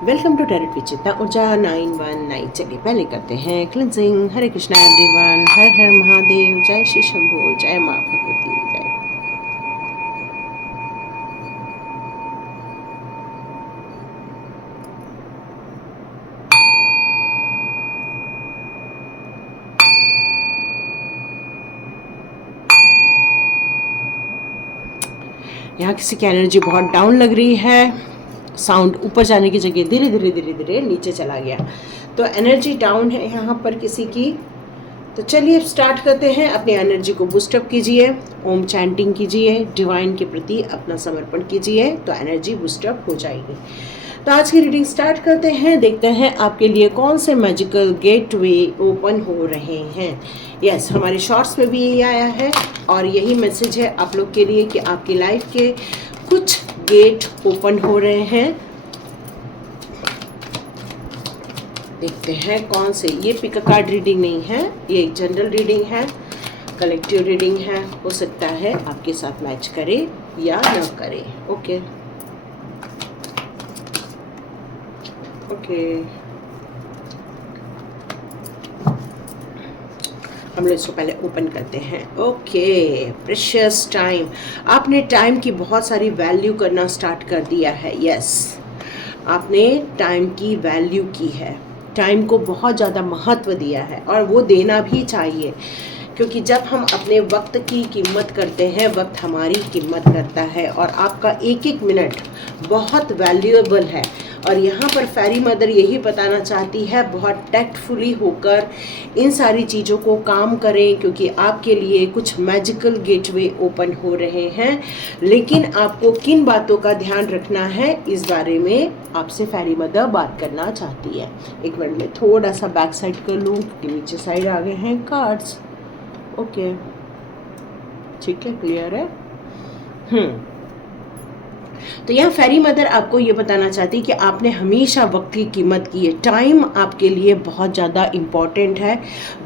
Welcome to tarot विचित्रा ऊर्जा 919। चलिए पहले करते हैं क्लिनजिंग। हरे कृष्णा एवरीवन, हर हर महादेव, जय श्री शंभू, जय माँ भगवती, जय। यहाँ किसी की एनर्जी बहुत डाउन लग रही है। साउंड ऊपर जाने की जगह धीरे धीरे धीरे धीरे नीचे चला गया, तो एनर्जी डाउन है यहाँ पर किसी की। तो चलिए अब स्टार्ट करते हैं। अपनी एनर्जी को बूस्टअप कीजिए, ओम चैंटिंग कीजिए, डिवाइन के प्रति अपना समर्पण कीजिए, तो एनर्जी बूस्टअप हो जाएगी। तो आज की रीडिंग स्टार्ट करते हैं। देखते हैं आपके लिए कौन से मैजिकल गेटवे ओपन हो रहे हैं। यस, हमारे शॉर्ट्स में भी यही आया है और यही मैसेज है आप लोग के लिए कि आपकी लाइफ के कुछ गेट ओपन हो रहे हैं। देखते हैं कौन से। ये पिक अ कार्ड रीडिंग नहीं है, ये एक जनरल रीडिंग है, कलेक्टिव रीडिंग है। हो सकता है आपके साथ मैच करे या न करे। ओके ओके, हम लोग इसको पहले ओपन करते हैं। Okay, precious time. आपने टाइम की बहुत सारी वैल्यू करना स्टार्ट कर दिया है। यस, आपने टाइम की वैल्यू की है, टाइम को बहुत ज़्यादा महत्व दिया है और वो देना भी चाहिए, क्योंकि जब हम अपने वक्त की कीमत करते हैं, वक्त हमारी कीमत करता है और आपका एक एक मिनट बहुत वैल्यूएबल है। और यहाँ पर फेरी मदर यही बताना चाहती है, बहुत टैक्टफुली होकर इन सारी चीज़ों को काम करें, क्योंकि आपके लिए कुछ मैजिकल गेटवे ओपन हो रहे हैं। लेकिन आपको किन बातों का ध्यान रखना है, इस बारे में आपसे फेरी मदर बात करना चाहती है। एक मिनट में थोड़ा सा बैक साइड कर लूँ, क्योंकि नीचे साइड आ गए हैं कार्ड्स। ओके, ठीक है, क्लियर है। तो यहाँ फेरी मदर आपको ये बताना चाहती है कि आपने हमेशा वक्त की कीमत की है। टाइम आपके लिए बहुत ज़्यादा इम्पॉर्टेंट है,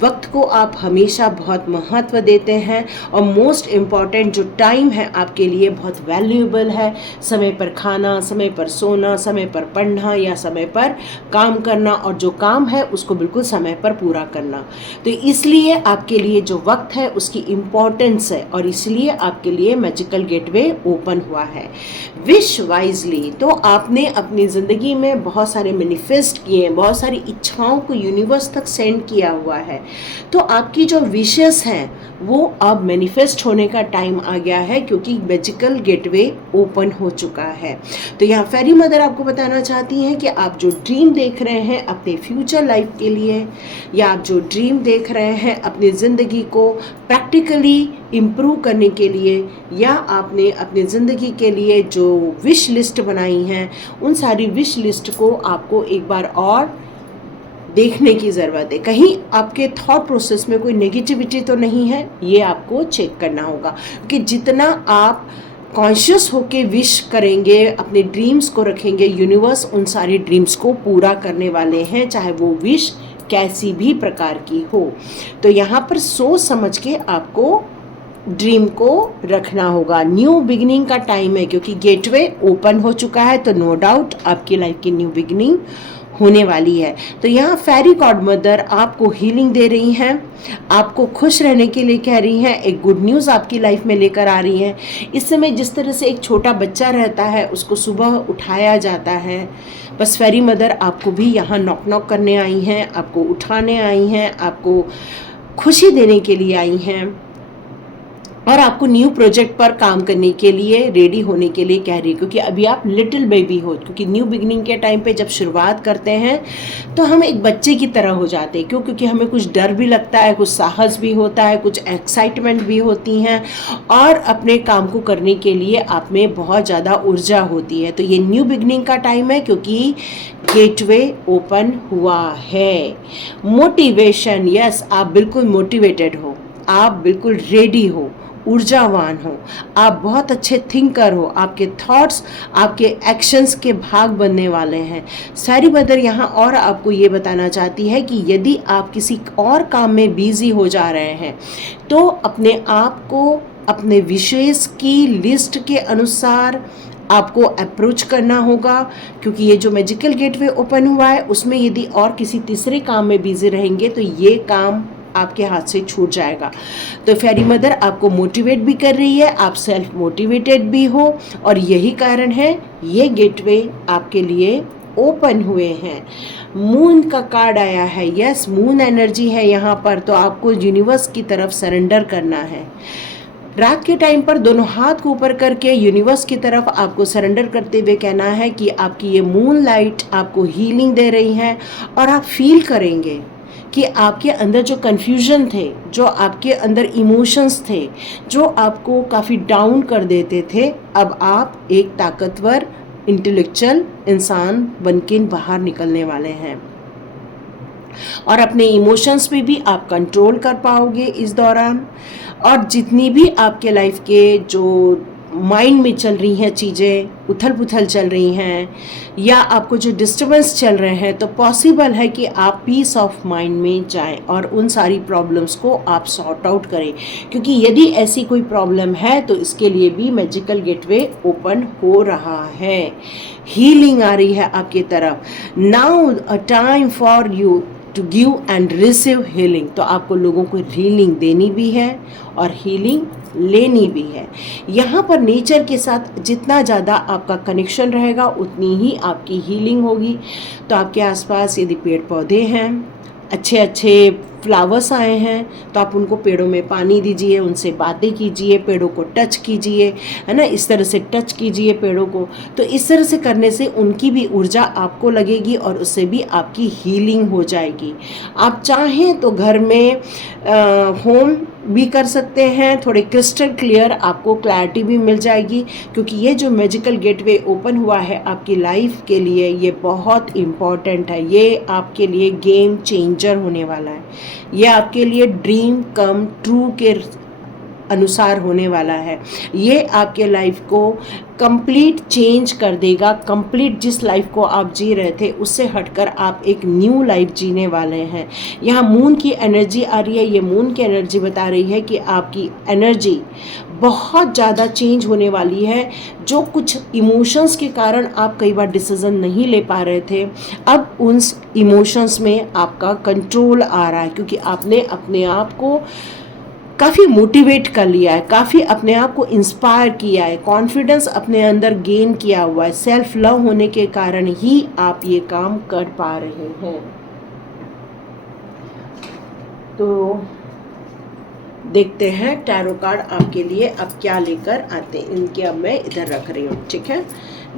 वक्त को आप हमेशा बहुत महत्व देते हैं और मोस्ट इम्पॉर्टेंट जो टाइम है आपके लिए बहुत वैल्यूएबल है। समय पर खाना, समय पर सोना, समय पर पढ़ना या समय पर काम करना, और जो काम है उसको बिल्कुल समय पर पूरा करना। तो इसलिए आपके लिए जो वक्त है उसकी इम्पॉर्टेंस है और इसलिए आपके लिए मैजिकल गेटवे ओपन हुआ है। विश वाइजली, तो आपने अपनी ज़िंदगी में बहुत सारे मैनिफेस्ट किए हैं, बहुत सारी इच्छाओं को यूनिवर्स तक सेंड किया हुआ है। तो आपकी जो विशेस हैं वो अब मैनिफेस्ट होने का टाइम आ गया है, क्योंकि मैजिकल गेटवे ओपन हो चुका है। तो यहाँ फेरी मदर आपको बताना चाहती हैं कि आप जो ड्रीम देख रहे हैं अपने फ्यूचर लाइफ के लिए, या आप जो ड्रीम देख रहे हैं अपनी ज़िंदगी को प्रैक्टिकली इम्प्रूव करने के लिए, या आपने अपनी ज़िंदगी के लिए जो विश लिस्ट बनाई हैं, उन सारी विश लिस्ट को आपको एक बार और देखने की ज़रूरत है। कहीं आपके थॉट प्रोसेस में कोई नेगेटिविटी तो नहीं है, ये आपको चेक करना होगा। कि जितना आप कॉन्शियस होके विश करेंगे, अपने ड्रीम्स को रखेंगे, यूनिवर्स उन सारी ड्रीम्स को पूरा करने वाले हैं, चाहे वो विश कैसी भी प्रकार की हो। तो यहाँ पर सोच समझ के आपको ड्रीम को रखना होगा। न्यू बिगिनिंग का टाइम है, क्योंकि गेटवे ओपन हो चुका है, तो नो डाउट आपकी लाइफ की न्यू बिगिनिंग होने वाली है। तो यहाँ फेरी गॉड मदर आपको हीलिंग दे रही हैं, आपको खुश रहने के लिए कह रही हैं, एक गुड न्यूज़ आपकी लाइफ में लेकर आ रही हैं। इस समय जिस तरह से एक छोटा बच्चा रहता है, उसको सुबह उठाया जाता है, बस फेरी मदर आपको भी यहाँ नॉक नॉक करने आई हैं, आपको उठाने आई हैं, आपको खुशी देने के लिए आई हैं और आपको न्यू प्रोजेक्ट पर काम करने के लिए रेडी होने के लिए कह रही है। क्योंकि अभी आप लिटिल बेबी हो, क्योंकि न्यू बिगनिंग के टाइम पे जब शुरुआत करते हैं तो हम एक बच्चे की तरह हो जाते हैं। क्यों? क्योंकि हमें कुछ डर भी लगता है, कुछ साहस भी होता है, कुछ एक्साइटमेंट भी होती हैं और अपने काम को करने के लिए आप में बहुत ज़्यादा ऊर्जा होती है। तो ये न्यू बिगनिंग का टाइम है, क्योंकि गेटवे ओपन हुआ है। मोटिवेशन, यस, आप बिल्कुल मोटिवेटेड हो, आप बिल्कुल रेडी हो, ऊर्जावान हो, आप बहुत अच्छे थिंकर हो, आपके थॉट्स आपके एक्शंस के भाग बनने वाले हैं। सारी मदर यहाँ और आपको ये बताना चाहती है कि यदि आप किसी और काम में बिजी हो जा रहे हैं तो अपने आप को अपने विशेष की लिस्ट के अनुसार आपको अप्रोच करना होगा, क्योंकि ये जो मैजिकल गेटवे ओपन हुआ है उसमें यदि और किसी तीसरे काम में बिजी रहेंगे तो ये काम आपके हाथ से छूट जाएगा। तो फेरी मदर आपको मोटिवेट भी कर रही है, आप सेल्फ मोटिवेटेड भी हो, और यही कारण है ये गेटवे आपके लिए ओपन हुए हैं। मून का कार्ड आया है, यस मून एनर्जी है यहाँ पर, तो आपको यूनिवर्स की तरफ सरेंडर करना है। रात के टाइम पर दोनों हाथ को ऊपर करके यूनिवर्स की तरफ आपको सरेंडर करते हुए कहना है कि आपकी ये मून लाइट आपको हीलिंग दे रही है, और आप फील करेंगे कि आपके अंदर जो कन्फ्यूजन थे, जो आपके अंदर इमोशंस थे, जो आपको काफ़ी डाउन कर देते थे, अब आप एक ताकतवर इंटेलेक्चुअल इंसान बनके बाहर निकलने वाले हैं, और अपने इमोशंस पे भी आप कंट्रोल कर पाओगे इस दौरान। और जितनी भी आपके लाइफ के जो माइंड में चल रही हैं चीज़ें, उथल पुथल चल रही हैं, या आपको जो डिस्टर्बेंस चल रहे हैं, तो पॉसिबल है कि आप पीस ऑफ माइंड में जाएं और उन सारी प्रॉब्लम्स को आप सॉर्ट आउट करें, क्योंकि यदि ऐसी कोई प्रॉब्लम है तो इसके लिए भी मैजिकल गेटवे ओपन हो रहा है, हीलिंग आ रही है आपकी तरफ। Now a time for you to give and receive healing, तो आपको लोगों को हीलिंग देनी भी है और हीलिंग लेनी भी है। यहाँ पर नेचर के साथ जितना ज़्यादा आपका कनेक्शन रहेगा उतनी ही आपकी हीलिंग होगी। तो आपके आसपास यदि पेड़ पौधे हैं, अच्छे अच्छे फ्लावर्स आए हैं, तो आप उनको पेड़ों में पानी दीजिए, उनसे बातें कीजिए, पेड़ों को टच कीजिए, है ना, इस तरह से टच कीजिए पेड़ों को। तो इस तरह से करने से उनकी भी ऊर्जा आपको लगेगी और उससे भी आपकी हीलिंग हो जाएगी। आप चाहें तो घर में होम भी कर सकते हैं, थोड़े क्रिस्टल क्लियर आपको क्लैरिटी भी मिल जाएगी, क्योंकि ये जो मैजिकल गेटवे ओपन हुआ है आपकी लाइफ के लिए, ये बहुत इम्पॉर्टेंट है। ये आपके लिए गेम चेंजर होने वाला है, ये आपके लिए ड्रीम कम ट्रू के अनुसार होने वाला है। ये आपके लाइफ को कंप्लीट चेंज कर देगा। कंप्लीट जिस लाइफ को आप जी रहे थे उससे हटकर आप एक न्यू लाइफ जीने वाले हैं। यहाँ मून की एनर्जी आ रही है, ये मून की एनर्जी बता रही है कि आपकी एनर्जी बहुत ज़्यादा चेंज होने वाली है। जो कुछ इमोशंस के कारण आप कई बार डिसीजन नहीं ले पा रहे थे, अब उन इमोशंस में आपका कंट्रोल आ रहा है, क्योंकि आपने अपने आप को काफ़ी मोटिवेट कर लिया है, काफ़ी अपने आप को इंस्पायर किया है, कॉन्फिडेंस अपने अंदर गेन किया हुआ है। सेल्फ लव होने के कारण ही आप ये काम कर पा रहे हैं। तो देखते हैं टैरो कार्ड आपके लिए अब क्या लेकर आते हैं। इनके अब मैं इधर रख रही हूँ, ठीक है।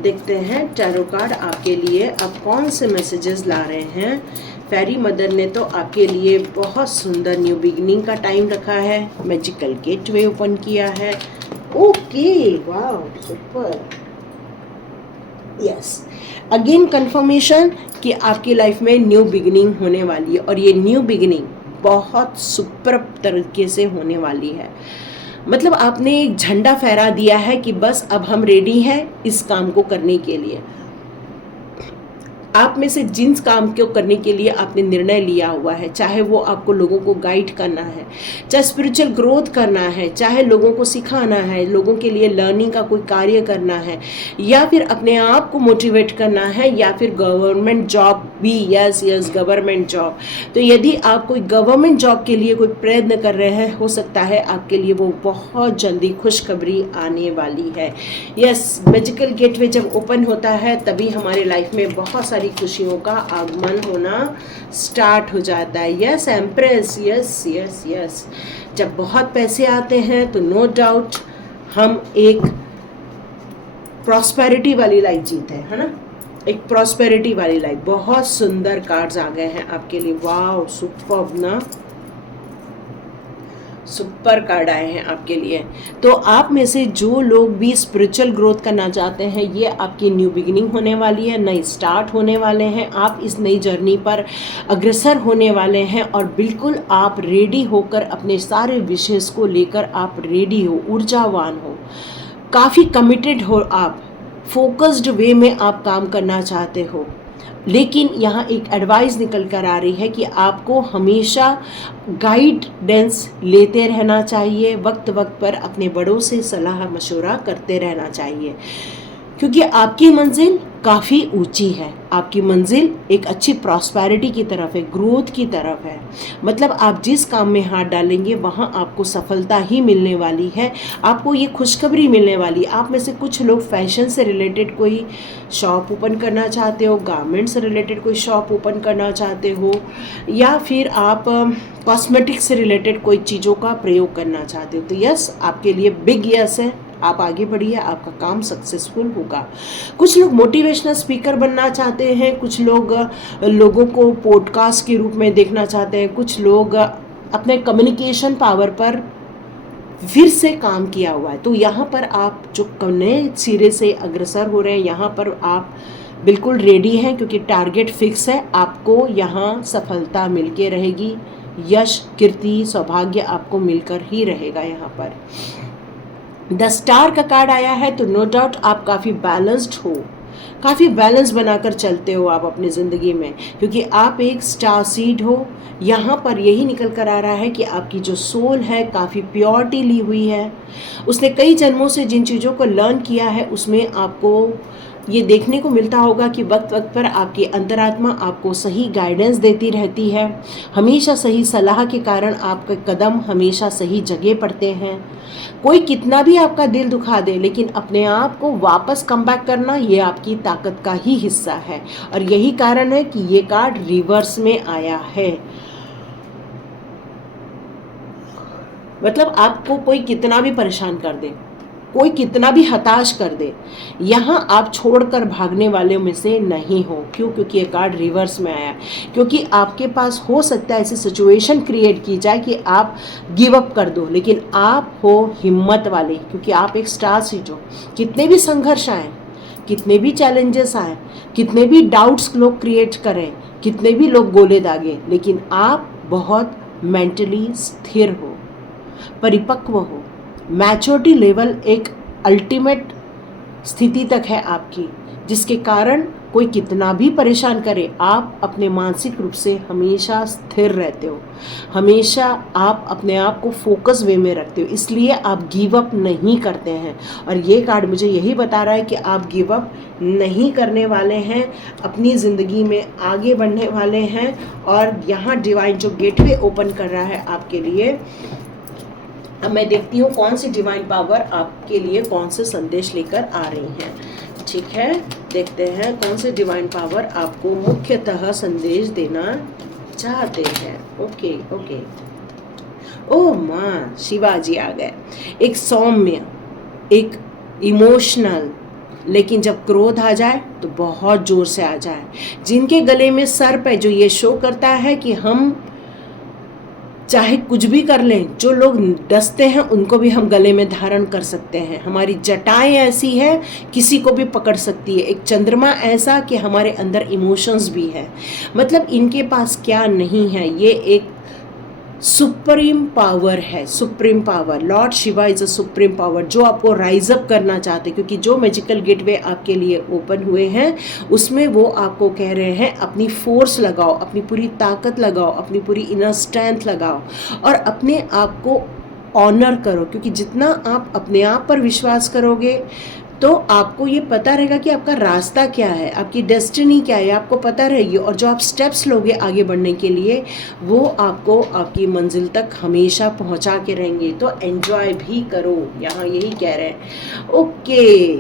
देखते हैं टैरो कार्ड आपके लिए अब कौन से मैसेजेस ला रहे हैं। फेरी मदर ने तो आपके लिए बहुत सुंदर न्यू बिगिनिंग का टाइम रखा है, मैजिकल गेटवे ओपन किया है। ओके, वाव, सुपर, यस, अगेन कंफर्मेशन कि आपकी लाइफ में न्यू बिगिनिंग होने वाली है, और ये न्यू बिगिनिंग बहुत सुपर तरीके से होने वाली है। मतलब आपने एक झंडा फहरा दिया है कि बस अब हम रेडी हैं इस काम को करने के लिए। आप में से जिन काम को करने के लिए आपने निर्णय लिया हुआ है, चाहे वो आपको लोगों को गाइड करना है, चाहे स्पिरिचुअल ग्रोथ करना है, चाहे लोगों को सिखाना है, लोगों के लिए लर्निंग का कोई कार्य करना है, या फिर अपने आप को मोटिवेट करना है, या फिर गवर्नमेंट जॉब भी, यस गवर्नमेंट जॉब। तो यदि आप कोई गवर्नमेंट जॉब के लिए कोई प्रयत्न कर रहे हैं, हो सकता है आपके लिए वो बहुत जल्दी खुशखबरी आने वाली है। यस, मैजिकल गेटवे जब ओपन होता है तभी हमारे लाइफ में बहुत सारी खुशियों का आगमन होना स्टार्ट हो जाता है। Yes empress, yes yes yes, जब बहुत पैसे आते हैं तो नो डाउट हम एक प्रॉस्पेरिटी वाली लाइफ जीते हैं, है ना, एक प्रॉस्पेरिटी वाली लाइफ। बहुत सुंदर कार्ड्स आ गए हैं आपके लिए, वाव, सुपर्ब ना, सुपर कार्ड आए हैं आपके लिए। तो आप में से जो लोग भी स्पिरिचुअल ग्रोथ करना चाहते हैं, ये आपकी न्यू बिगिनिंग होने वाली है, नई स्टार्ट होने वाले हैं। आप इस नई जर्नी पर अग्रसर होने वाले हैं, और बिल्कुल आप रेडी होकर अपने सारे विशेष को लेकर आप रेडी हो, ऊर्जावान हो, काफ़ी कमिटेड हो, आप फोकस्ड वे में आप काम करना चाहते हो। लेकिन यहाँ एक एडवाइस निकल कर आ रही है कि आपको हमेशा गाइडेंस लेते रहना चाहिए, वक्त वक्त पर अपने बड़ों से सलाह मशवरा करते रहना चाहिए। क्योंकि आपकी मंजिल काफ़ी ऊंची है, आपकी मंजिल एक अच्छी प्रॉस्पेरिटी की तरफ है, ग्रोथ की तरफ है। मतलब आप जिस काम में हाथ डालेंगे वहाँ आपको सफलता ही मिलने वाली है, आपको ये खुशखबरी मिलने वाली। आप में से कुछ लोग फैशन से रिलेटेड कोई शॉप ओपन करना चाहते हो, गारमेंट से रिलेटेड कोई शॉप ओपन करना चाहते हो, या फिर आप कॉस्मेटिक्स से रिलेटेड कोई चीज़ों का प्रयोग करना चाहते हो, तो यस, आपके लिए बिग यस है। आप आगे बढ़िए, आपका काम सक्सेसफुल होगा। कुछ लोग मोटिवेशनल स्पीकर बनना चाहते हैं, कुछ लोग लोगों को पॉडकास्ट के रूप में देखना चाहते हैं, कुछ लोग अपने कम्युनिकेशन पावर पर फिर से काम किया हुआ है। तो यहाँ पर आप जो नए सिरे से अग्रसर हो रहे हैं, यहाँ पर आप बिल्कुल रेडी हैं, क्योंकि टारगेट फिक्स है। आपको यहाँ सफलता मिलके रहेगी, यश, कीर्ति, सौभाग्य आपको मिलकर ही रहेगा। यहाँ पर 10 स्टार का कार्ड आया है, तो नो डाउट आप काफ़ी बैलेंस्ड हो, काफ़ी बैलेंस बनाकर चलते हो आप अपनी ज़िंदगी में, क्योंकि आप एक स्टार सीड हो। यहाँ पर यही निकल कर आ रहा है कि आपकी जो सोल है काफ़ी प्योरिटी ली हुई है, उसने कई जन्मों से जिन चीज़ों को लर्न किया है उसमें आपको ये देखने को मिलता होगा कि वक्त वक्त पर आपकी अंतरात्मा आपको सही गाइडेंस देती रहती है, हमेशा सही सलाह के कारण आपके कदम हमेशा सही जगह पड़ते हैं। कोई कितना भी आपका दिल दुखा दे, लेकिन अपने आप को वापस कम बैक करना ये आपकी ताकत का ही हिस्सा है, और यही कारण है कि ये कार्ड रिवर्स में आया है। मतलब आपको कोई कितना भी परेशान कर दे, कोई कितना भी हताश कर दे, यहाँ आप छोड़कर भागने वाले में से नहीं हो। क्यों? क्योंकि ये कार्ड रिवर्स में आया, क्योंकि आपके पास हो सकता है ऐसी सिचुएशन क्रिएट की जाए कि आप गिव अप कर दो, लेकिन आप हो हिम्मत वाले, क्योंकि आप एक स्टार सीड हो। कितने भी संघर्ष आए, कितने भी चैलेंजेस आए, कितने भी डाउट्स लोग क्रिएट करें, कितने भी लोग गोले दागे, लेकिन आप बहुत मेंटली स्थिर हो, परिपक्व हो। मैच्योरिटी लेवल एक अल्टीमेट स्थिति तक है आपकी, जिसके कारण कोई कितना भी परेशान करे, आप अपने मानसिक रूप से हमेशा स्थिर रहते हो, हमेशा आप अपने आप को फोकस वे में रखते हो, इसलिए आप गिव अप नहीं करते हैं। और ये कार्ड मुझे यही बता रहा है कि आप गिव अप नहीं करने वाले हैं, अपनी ज़िंदगी में आगे बढ़ने वाले हैं। और यहाँ डिवाइन जो गेटवे ओपन कर रहा है आपके लिए, अब मैं देखती हूँ कौन सी डिवाइन पावर आपके लिए कौन से संदेश लेकर आ रही हैं। ठीक है, देखते हैं कौन से डिवाइन पावर आपको मुख्यतः संदेश देना चाहते हैं। ओके ओके, ओह माँ, शिवाजी आ गए। एक सौम्य, एक इमोशनल, लेकिन जब क्रोध आ जाए तो बहुत जोर से आ जाए, जिनके गले में सर्प है, जो ये शो करता है कि हम चाहे कुछ भी कर लें, जो लोग डसते हैं उनको भी हम गले में धारण कर सकते हैं। हमारी जटाएं ऐसी है, किसी को भी पकड़ सकती है। एक चंद्रमा ऐसा कि हमारे अंदर इमोशंस भी है। मतलब इनके पास क्या नहीं है, ये एक सुप्रीम पावर है, supreme power. Lord Shiva is a supreme power, जो आपको राइज अप करना चाहते हैं, क्योंकि जो मैजिकल गेटवे आपके लिए ओपन हुए हैं उसमें वो आपको कह रहे हैं अपनी फोर्स लगाओ, अपनी पूरी ताकत लगाओ, अपनी पूरी इनर स्ट्रेंथ लगाओ और अपने आप को ऑनर करो, क्योंकि जितना आप अपने आप पर विश्वास करोगे तो आपको ये पता रहेगा कि आपका रास्ता क्या है, आपकी डेस्टिनी क्या है, आपको पता रहेगी। और जो आप स्टेप्स लोगे आगे बढ़ने के लिए, वो आपको आपकी मंजिल तक हमेशा पहुंचा के रहेंगे। तो एंजॉय भी करो, यहाँ यही कह रहे हैं। ओके,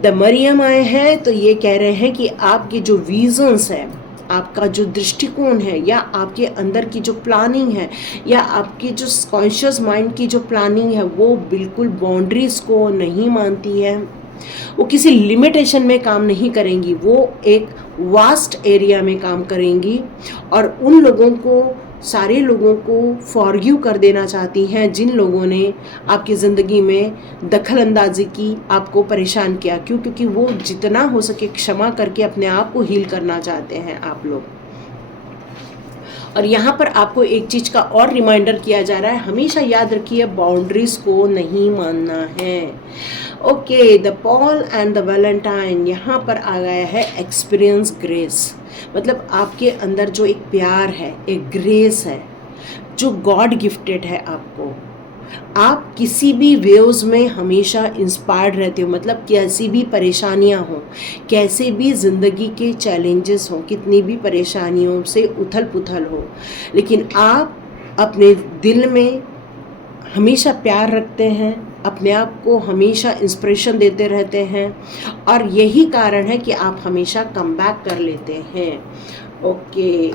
द मरियम आए हैं, तो ये कह रहे हैं कि आपके जो विजन्स है, आपका जो दृष्टिकोण है, या आपके अंदर की जो प्लानिंग है, या आपकी जो कॉन्शियस माइंड की जो प्लानिंग है, वो बिल्कुल बाउंड्रीज को नहीं मानती है, वो किसी लिमिटेशन में काम नहीं करेंगी, वो एक वास्ट एरिया में काम करेंगी और उन लोगों को, सारे लोगों को फॉरगिव कर देना चाहती हैं जिन लोगों ने आपकी ज़िंदगी में दखल अंदाजी की, आपको परेशान किया। क्यों? क्योंकि वो जितना हो सके क्षमा करके अपने आप को हील करना चाहते हैं आप लोग। और यहाँ पर आपको एक चीज़ का और रिमाइंडर किया जा रहा है, हमेशा याद रखिए बाउंड्रीज को नहीं मानना है। Okay, the Paul and the Valentine, यहाँ पर आ गया है एक्सपीरियंस ग्रेस। मतलब आपके अंदर जो एक प्यार है, एक ग्रेस है, जो गॉड गिफ्टेड है आपको, आप किसी भी वेव्स में हमेशा इंस्पायर्ड रहते हो, मतलब कैसी भी परेशानियां हो, कैसे भी ज़िंदगी के चैलेंजेस हो, कितनी भी परेशानियों से उथल पुथल हो, लेकिन आप अपने दिल में हमेशा प्यार रखते हैं, अपने आप को हमेशा इंस्पिरेशन देते रहते हैं, और यही कारण है कि आप हमेशा कम बैक कर लेते हैं। ओके,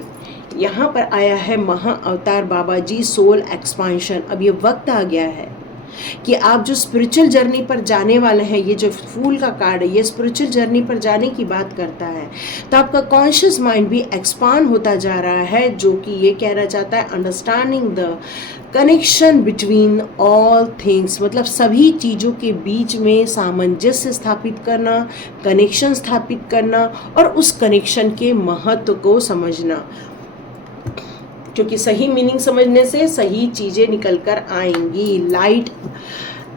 यहाँ पर आया है महा अवतार बाबा जी सोल एक्सपांशन। अब ये वक्त आ गया है कि आप जो स्पिरिचुअल जर्नी पर जाने वाले हैं, ये जो फूल का कार्ड है ये स्पिरिचुअल जर्नी पर जाने की बात करता है। तो आपका कॉन्शियस माइंड भी एक्सपांड होता जा रहा है, जो कि ये कहना चाहता है understanding the connection between all things, मतलब सभी चीज़ों के बीच में सामंजस्य स्थापित करना, कनेक्शन स्थापित करना, और उस कनेक्शन के महत्व को समझना, क्योंकि सही मीनिंग समझने से सही चीज़ें निकल कर आएंगी। लाइट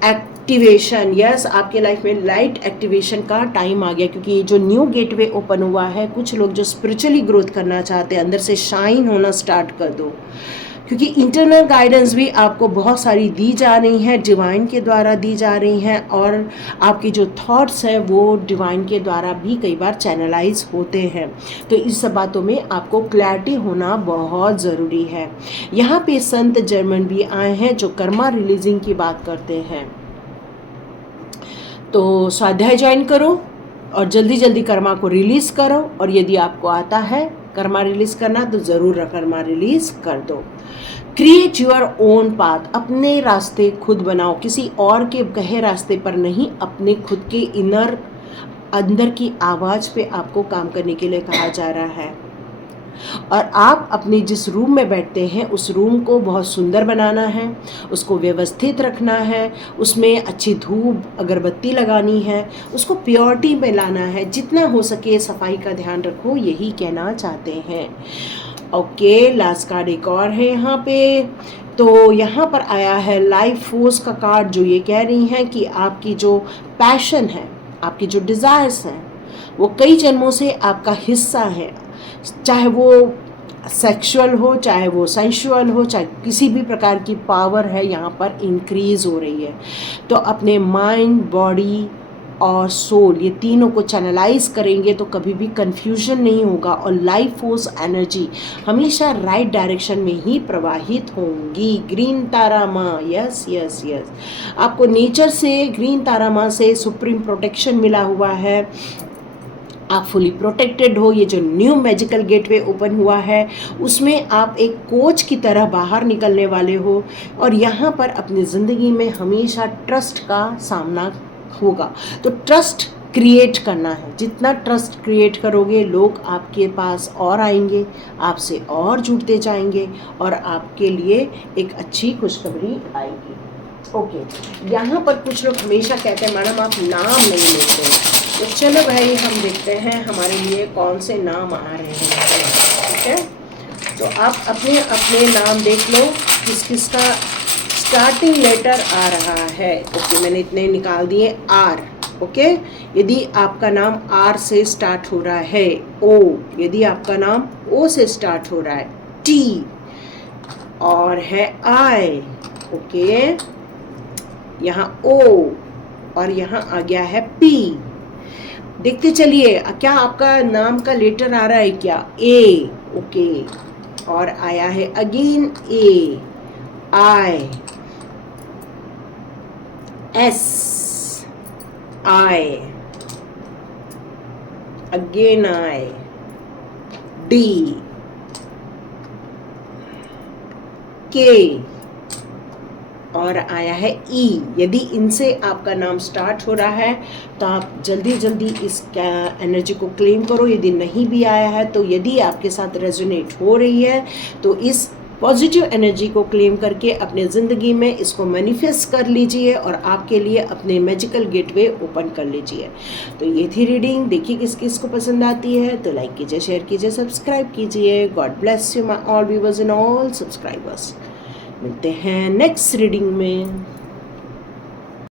एक्टिवेशन, यस, आपके लाइफ में लाइट एक्टिवेशन का टाइम आ गया, क्योंकि ये जो न्यू गेटवे ओपन हुआ है, कुछ लोग जो स्पिरिचुअली ग्रोथ करना चाहते हैं, अंदर से शाइन होना स्टार्ट कर दो, क्योंकि इंटरनल गाइडेंस भी आपको बहुत सारी दी जा रही हैं, डिवाइन के द्वारा दी जा रही हैं, और आपकी जो थॉट्स हैं वो डिवाइन के द्वारा भी कई बार चैनलाइज होते हैं। तो इस सब बातों में आपको क्लैरिटी होना बहुत ज़रूरी है। यहाँ पे संत जर्मन भी आए हैं जो कर्मा रिलीजिंग की बात करते हैं। तो स्वाध्याय ज्वाइन करो और जल्दी जल्दी कर्मा को रिलीज़ करो, और यदि आपको आता है कर्मा रिलीज करना तो ज़रूर कर्मा रिलीज कर दो। क्रिएट योर ओन पाथ, अपने रास्ते खुद बनाओ, किसी और के कहे रास्ते पर नहीं, अपने खुद के इनर अंदर की आवाज़ पे आपको काम करने के लिए कहा जा रहा है। और आप अपने जिस रूम में बैठते हैं उस रूम को बहुत सुंदर बनाना है, उसको व्यवस्थित रखना है, उसमें अच्छी धूप अगरबत्ती लगानी है, उसको प्योरिटी में लाना है, जितना हो सके सफाई का ध्यान रखो, यही कहना चाहते हैं। ओके, लास्ट कार्ड एक और है यहाँ पे। तो यहाँ पर आया है लाइफ फोर्स का कार्ड, जो ये कह रही हैं कि आपकी जो पैशन है, आपकी जो डिज़ायर्स हैं, वो कई जन्मों से आपका हिस्सा है, चाहे वो सेक्सुअल हो, चाहे वो सेंशुअल हो, चाहे किसी भी प्रकार की पावर है यहाँ पर इंक्रीज हो रही है। तो अपने माइंड, बॉडी और सोल, ये तीनों को चैनलाइज करेंगे तो कभी भी कंफ्यूजन नहीं होगा, और लाइफ फोर्स एनर्जी हमेशा राइट डायरेक्शन में ही प्रवाहित होंगी। ग्रीन तारा माँ, यस यस यस, आपको नेचर से, ग्रीन तारा माँ से सुप्रीम प्रोटेक्शन मिला हुआ है, आप फुली प्रोटेक्टेड हो। ये जो न्यू मैजिकल गेटवे ओपन हुआ है उसमें आप एक कोच की तरह बाहर निकलने वाले हो, और यहाँ पर अपनी ज़िंदगी में हमेशा ट्रस्ट का सामना होगा। तो ट्रस्ट क्रिएट करना है, जितना ट्रस्ट क्रिएट करोगे लोग आपके पास और आएंगे, आपसे और जुड़ते जाएंगे, और आपके लिए एक अच्छी खुशखबरी आएगी। ओके, यहाँ पर कुछ लोग हमेशा कहते हैं मैडम आप नाम नहीं लेते हैं, तो चलो भाई हम देखते हैं हमारे लिए कौन से नाम आ रहे हैं। ठीक है, तो आप अपने अपने नाम देख लो, किस किस का स्टार्टिंग लेटर आ रहा है। ओके, मैंने इतने निकाल दिए। आर, ओके, यदि आपका नाम आर से स्टार्ट हो रहा है। ओ, यदि आपका नाम ओ से स्टार्ट हो रहा है। टी, और है आई, ओके, यहाँ ओ, और यहाँ आ गया है पी। देखते चलिए क्या आपका नाम का लेटर आ रहा है क्या। ए, ओके, और आया है again A, I, S, I, again I, D, के, और आया है ई। यदि इनसे आपका नाम स्टार्ट हो रहा है तो आप जल्दी जल्दी इस एनर्जी को क्लेम करो। यदि नहीं भी आया है तो यदि आपके साथ रेजोनेट हो रही है तो इस पॉजिटिव एनर्जी को क्लेम करके अपने ज़िंदगी में इसको मैनिफेस्ट कर लीजिए और आपके लिए अपने मैजिकल गेटवे ओपन कर लीजिए। तो ये थी रीडिंग। देखिए किस किस को पसंद आती है तो लाइक कीजिए, शेयर कीजिए, सब्सक्राइब कीजिए। God bless you my all viewers and all subscribers. मिलते हैं नेक्स्ट रीडिंग में।